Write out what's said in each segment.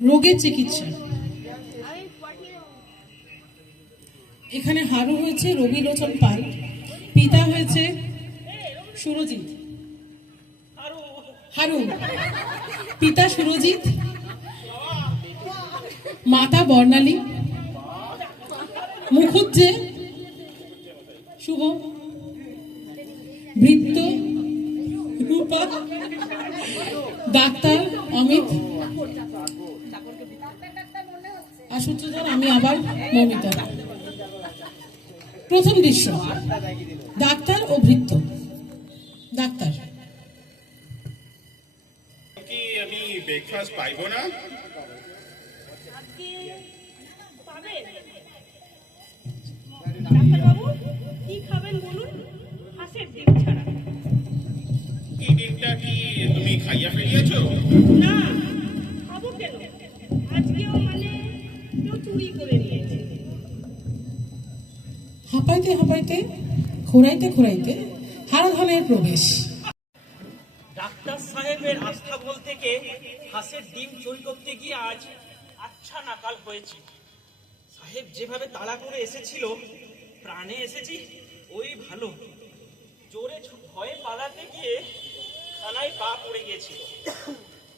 রোগের চিকিৎসা। এখানে হারু হয়েছে রবিলোচন পাল, পিতা হয়েছে সুরজিৎ। হারু পিতা সুরজিৎ, মাতা বর্ণালী, মুখুজ্জে শুভ, ভৃত্য রূপা, ডাক্তার অমিত, আশুতোষণ, আমি আবার মমিতা। প্রথম দৃশ্য, ডাক্তার ও ভৃত্য। ডাক্তার: কি আমি ব্রেকফাস্ট পাইবো না? কি খাবেন বলুন? হাঁসের ডিম ছাড়া। এই ডিমটা কি তুমি খাইয়া ফেলিয়েছো? না, খাবো কেন? আজকেও কেউ চুরি করে নিয়েছে। হাঁপাইতে হাঁপাইতে, খোঁড়াইতে খোঁড়াইতে হারাধনের প্রবেশ। ডাক্তার সাহেবের আস্তাবল থেকে হাঁসের ডিম চুরি করতে গিয়ে আজ আচ্ছা নাকাল হয়েছে। সাহেব যেভাবে তাড়া করে এসেছিল, প্রাণে এসেছি ওই ভালো। জোরে ভয়ে পালাতে গিয়ে থানায় পা পড়ে গিয়েছিল,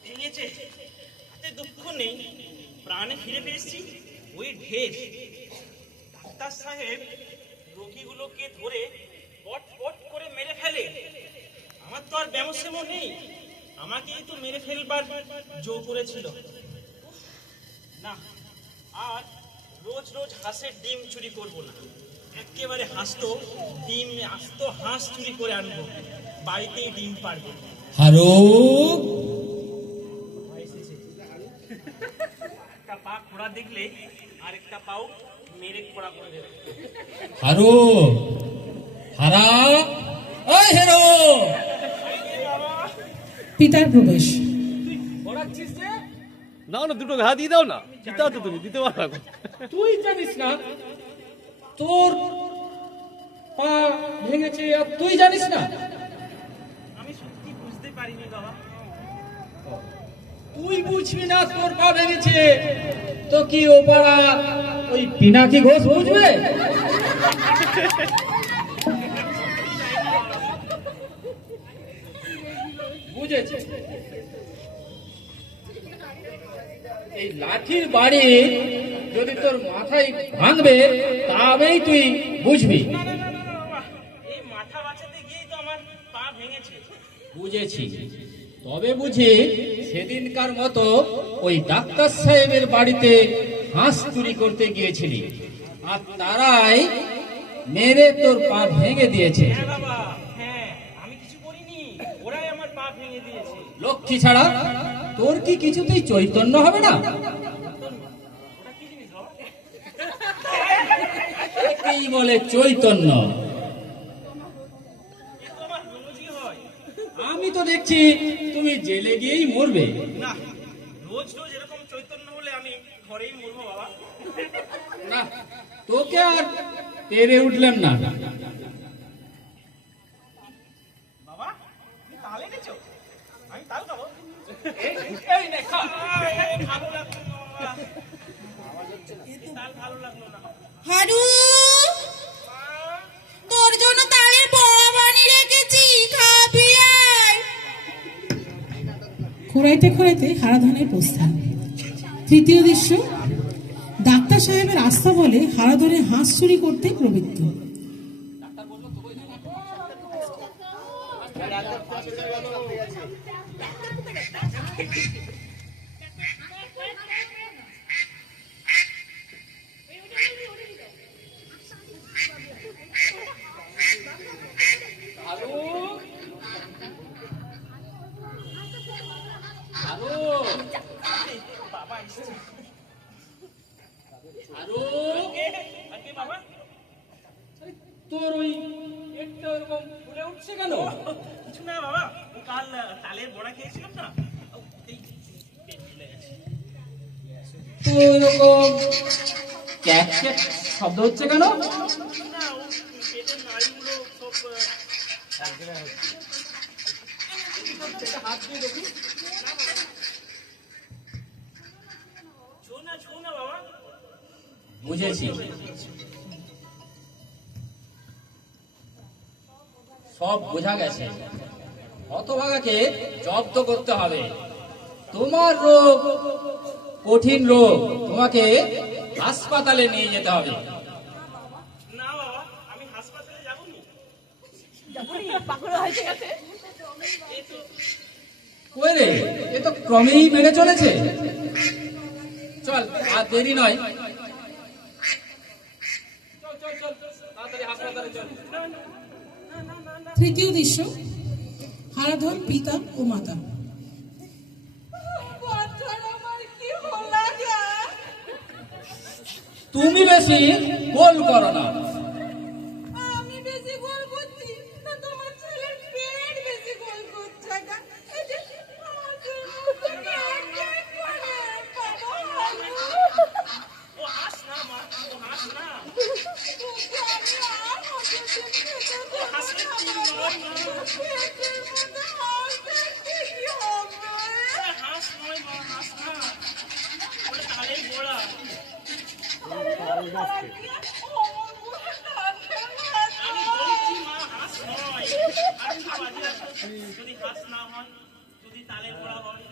ভেঙেছে। তাতে দুঃখ নেই, প্রাণে ফিরে পেয়েছি ওই ঢের। ডাক্তার সাহেব রোগীগুলোকে ধরে পট পট করে মেরে ফেলে। আমার তো আর ব্যবসেমো নেই, আমাকেই তো মেরে ফেলবার জো করেছিল। না, আর রোজ রোজ হাঁসের ডিম চুরি করবো না। একেবারে আস্ত হাঁস চুরি করে আনবো, বাড়িতেই ডিম পারবো। হারু, একটা পা খোড়া দেখলে আরেকটা পাও মেরে খোড়া করে দেবে। হারু, হারা, ওই হেরো। পিতার প্রবেশ। নাও না, দুটো ঘা দিয়ে দাও না। চিন্তা তো তুমি দিতে পারো। তুই জানিস না তোর পা ভেঙেছে, আর তুই জানিস না? আমি সত্যি বুঝতে পারিনি বাবা। তুই বুঝবি না তোর পা ভেঙেছে, তো কি ও পাড়া ওই পিনাকি ঘোষ বুঝবে? বুঝেছে? এই লাঠির বাড়ি যদি তোর মাথায় ভাঙবে, তবেই তুই বুঝবি। না বাবা, এই মাথা বাঁচাতে গিয়েই তো আমার পা ভেঙেছে। বুঝেছি। তবে বুঝি সেদিনকার মতো ওই ডাক্তার সাহেবের বাড়িতে হাঁস চুরি করতে গিয়েছিলি, আর তারাই মেরে তোর পা ভেঙে দিয়েছে। হ্যাঁ বাবা, হ্যাঁ, আমি কিছু করিনি, ওরাই আমার পা ভেঙে দিয়েছে। লক্ষ্মী ছাড়া তোর কি কিছুতেই চৈতন্য হবে না? ওটা কি জিনিস বাবা? একেই বলে চৈতন্য। এ তো আমার রোজই হয়। আমি তো দেখছি তুমি জেলে গিয়েই মরবে। না, রোজ রোজ এরকম চৈতন্য হলে আমি ঘরেই মরবো বাবা। না, তোকে আর পেরে উঠলাম না। বাবা, তুমি তাল এনেছো? আমি তাল খাবো। এই নে, খা। ভালো লাগলো না বাবা। তাল ভালো লাগলো না। হারু, তোর জন্য তালের বড়া বানিয়ে রেখেছি, খাবি আয়। খোঁড়াইতে খোঁড়াইতে হারাধনের প্রস্থান। তৃতীয় দৃশ্য, ডাক্তার সাহেবের আস্থা বলে হারাধনে হাঁস চুরি করতে প্রবৃত্ত। হারু, হারু, বাবা এসেছে। হারু, আগে বাবা, তোর ওই পেটটা ওরকম ফুলে উঠছে কেন? কিছু না বাবা, কাল তালের বড়া খেয়েছিলাম না, এই পেট ফুলে গেছে। তো ওরকম ক্যাক ক্যাক শব্দ হচ্ছে কেন? না, ও পেটের নাড়িগুলো সব হাত দিয়ে দেখি। বুঝেছি। সব বোঝা গেছে। হতভাগাকে জব্দ করতে হবে। তোমার রোগ কঠিন রোগ, তোমাকে হাসপাতালে নিয়ে যেতে হবে। না বাবা, আমি হাসপাতালে যাবনি। কই রে, এ তো ক্রমেই বেড়ে চলেছে। চল, আর দেরি নয়। চল, তাড়াতাড়ি হাসপাতালে চল। তৃতীয় দৃশ্য, হারাধন পিতা ও মাতা। তুমি বেশি গোল করো না। আমি বেশি গোল করছি না, তোমার ছেলের পেট বেশি গোল করছে না। এই যে আমার ছেলে এক করে ও হাস না মা, ও হাস না। ও হাসলে কি হয় মা? ওরে হাস নয় মা, হাস না। ওরে তালের গোড়া। আমি বলছি মা, হাস নয়। আর কি বাজে আছে? যদি হাস না হয়, যদি তালের গোড়া হয়।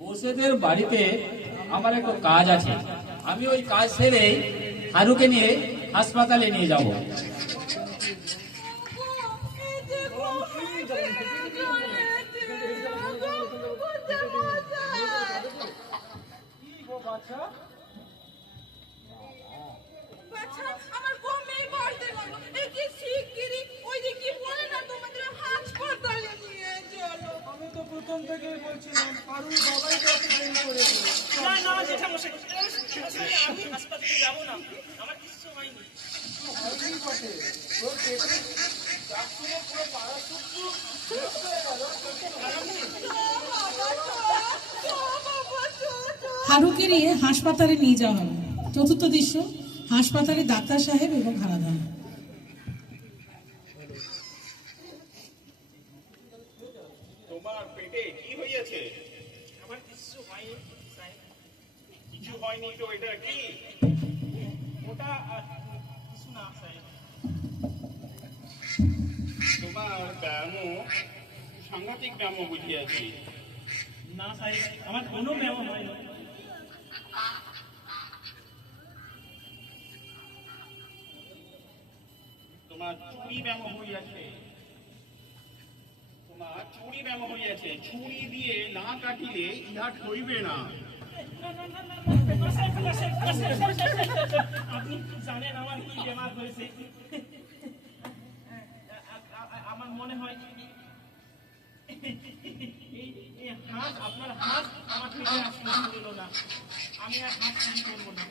বসেদের বাড়িতে আমার একটু কাজ আছে। আমি ওই কাজ সেরে হারুকে নিয়ে হাসপাতালে নিয়ে যাব। আমার বমি বাড়তে লাগলো। এই কি শিগগিরই ওই যে কি বলে না তোমাদের হাসপাতালে নিয়ে চলো। আমি তো প্রথম থেকেই বলছিলাম কারুর বাবাই তো এত দেরি করেছে। না না জেঠামশাই, আমি হাসপাতালে যাবো না। আমার কিছু হয়নি। হয়নি বটে, তোর পেটে ডাক শুনে পুরো পাড়া শুদ্ধ হয়ে গেল। হারুকে নিয়ে হাসপাতালে নিয়ে যাওয়া হবে। চতুর্থ দৃশ্য, হাসপাতালে ডাক্তার সাহেব এবং হারাধন। তোমার পেটে কি হয়েছে? আমার কিছু হয়নি সাহেব। কিছু হয়নি তো এটা কি? ওটা কিছু না সাহেব। তোমার ব্যায়ামও সাংঘাতিক ব্যায়ামও বুঝিয়াছি। না সাহেব, আমার কোনো ব্যায়াম হয়নি। তোমার চুরি ব্যায়াম হইয়াছে। তোমার চুরি ব্যায়াম হইয়াছে। ছুরি দিয়ে না কাটিলে ইহা হইবে না। আপনি জানেন আমার কি বেমার হয়েছে? আমার মনে হয় এই হাত, আপনার হাত আমার পেটে আসলে না। আমি আর হাত চুরি করবো না।